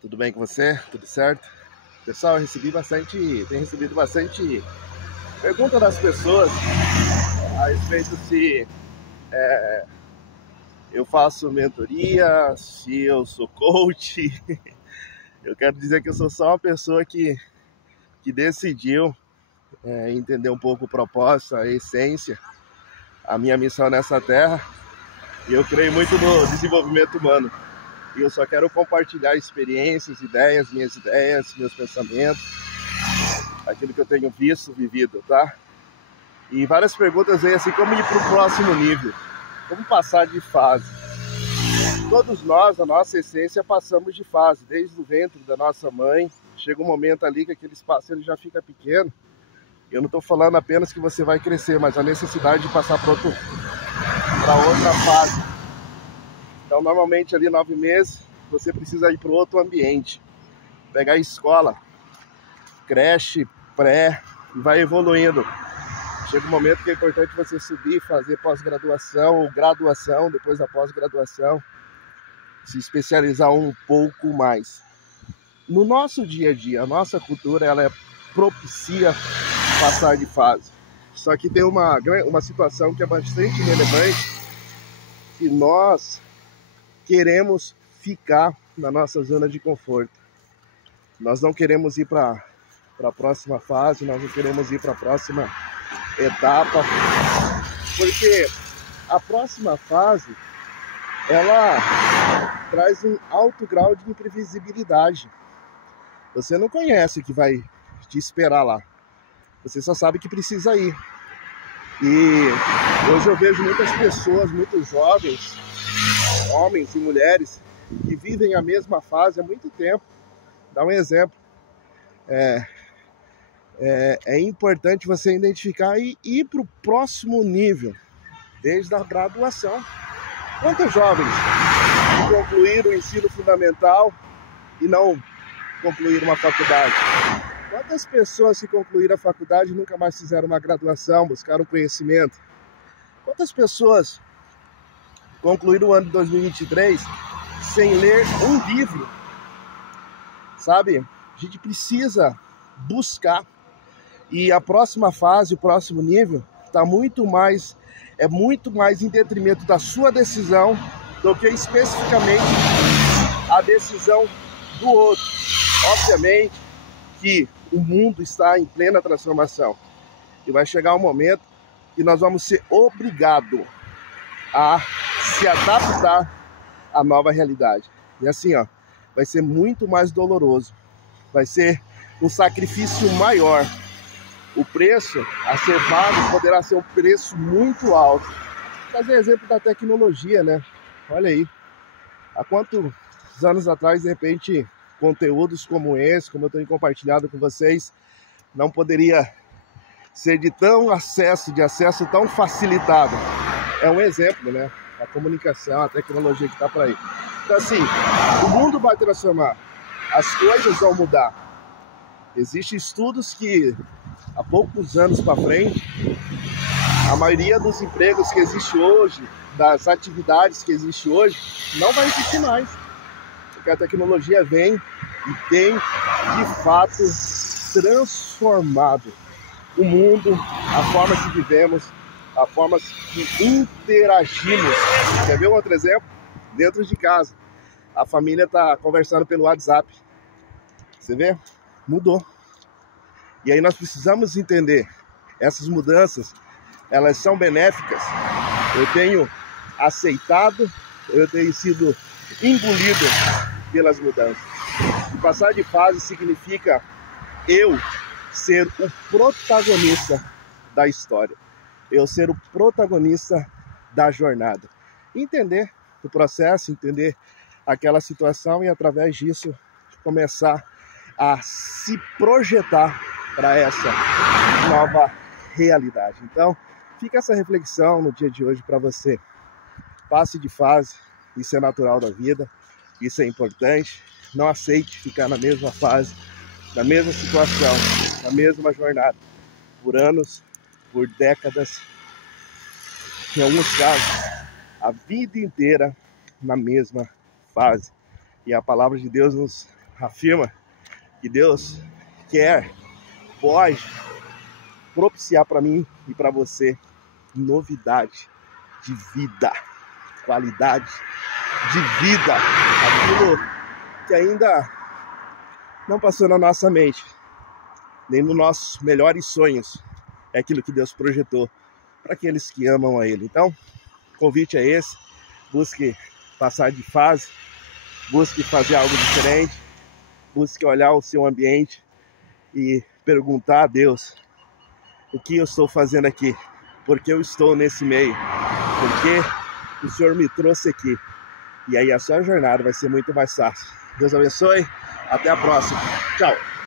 Tudo bem com você? Tudo certo? Pessoal, tenho recebido bastante pergunta das pessoas a respeito se eu faço mentoria, se eu sou coach. Eu quero dizer que eu sou só uma pessoa que decidiu entender um pouco o propósito, a essência, a minha missão nessa terra. E eu creio muito no desenvolvimento humano. E eu só quero compartilhar experiências, minhas ideias, meus pensamentos, aquilo que eu tenho visto, vivido, tá? E várias perguntas aí, assim, como ir para o próximo nível, como passar de fase. Todos nós, a nossa essência, passamos de fase, desde o ventre da nossa mãe. Chega um momento ali que aquele espaço ele já fica pequeno. Eu não estou falando apenas que você vai crescer, mas a necessidade de passar para outra fase. Então, normalmente ali 9 meses, você precisa ir para outro ambiente. Pegar escola, creche, pré, e vai evoluindo. Chega um momento que é importante você subir, fazer pós-graduação ou graduação, depois da pós-graduação, se especializar um pouco mais. No nosso dia a dia, a nossa cultura, ela propicia passar de fase. Só que tem uma situação que é bastante relevante, que nós queremos ficar na nossa zona de conforto. Nós não queremos ir para a próxima fase, nós não queremos ir para a próxima etapa, porque a próxima fase, ela traz um alto grau de imprevisibilidade. Você não conhece o que vai te esperar lá. Você só sabe que precisa ir. E hoje eu vejo muitas pessoas, muitos jovens, homens e mulheres, que vivem a mesma fase há muito tempo. Dá um exemplo. É importante você identificar e ir para o próximo nível, desde a graduação. Quantos jovens concluíram o ensino fundamental e não concluíram uma faculdade? Quantas pessoas que concluíram a faculdade nunca mais fizeram uma graduação, buscaram conhecimento? Quantas pessoas concluíram o ano de 2023 sem ler um livro? Sabe? A gente precisa buscar. E a próxima fase, o próximo nível, é muito mais em detrimento da sua decisão do que especificamente a decisão do outro. Obviamente que o mundo está em plena transformação. E vai chegar um momento que nós vamos ser obrigados a se adaptar à nova realidade. E assim, vai ser muito mais doloroso. Vai ser um sacrifício maior. O preço a ser pago poderá ser um preço muito alto. Vou fazer exemplo da tecnologia, né? Olha aí. Há quantos anos atrás, de repente, conteúdos como esse, como eu tenho compartilhado com vocês, não poderia ser de acesso tão facilitado. É um exemplo, né? A comunicação, a tecnologia que está por aí. Então, assim, o mundo vai transformar. As coisas vão mudar. Existem estudos que, há poucos anos para frente, a maioria dos empregos que existe hoje, das atividades que existe hoje, não vai existir mais. Porque a tecnologia vem e tem, de fato, transformado o mundo, a forma que vivemos, a forma que interagimos. Quer ver um outro exemplo? Dentro de casa, a família está conversando pelo WhatsApp. Você vê? Mudou. E aí nós precisamos entender, essas mudanças, elas são benéficas. Eu tenho aceitado, eu tenho sido engolido pelas mudanças. E passar de fase significa eu ser o protagonista da história. Eu ser o protagonista da jornada. Entender o processo, entender aquela situação e através disso começar a se projetar para essa nova realidade. Então, fica essa reflexão no dia de hoje para você. Passe de fase, isso é natural da vida, isso é importante. Não aceite ficar na mesma fase, na mesma situação, na mesma jornada, por anos, por décadas, em alguns casos, a vida inteira na mesma fase. E a palavra de Deus nos afirma que Deus quer, pode propiciar para mim e para você novidade de vida, qualidade de vida, aquilo que ainda não passou na nossa mente, nem nos nossos melhores sonhos, é aquilo que Deus projetou para aqueles que amam a Ele. Então, o convite é esse, busque passar de fase, busque fazer algo diferente, busque olhar o seu ambiente e perguntar a Deus o que eu estou fazendo aqui, por que eu estou nesse meio, por que o Senhor me trouxe aqui. E aí a sua jornada vai ser muito mais fácil. Deus abençoe, até a próxima. Tchau.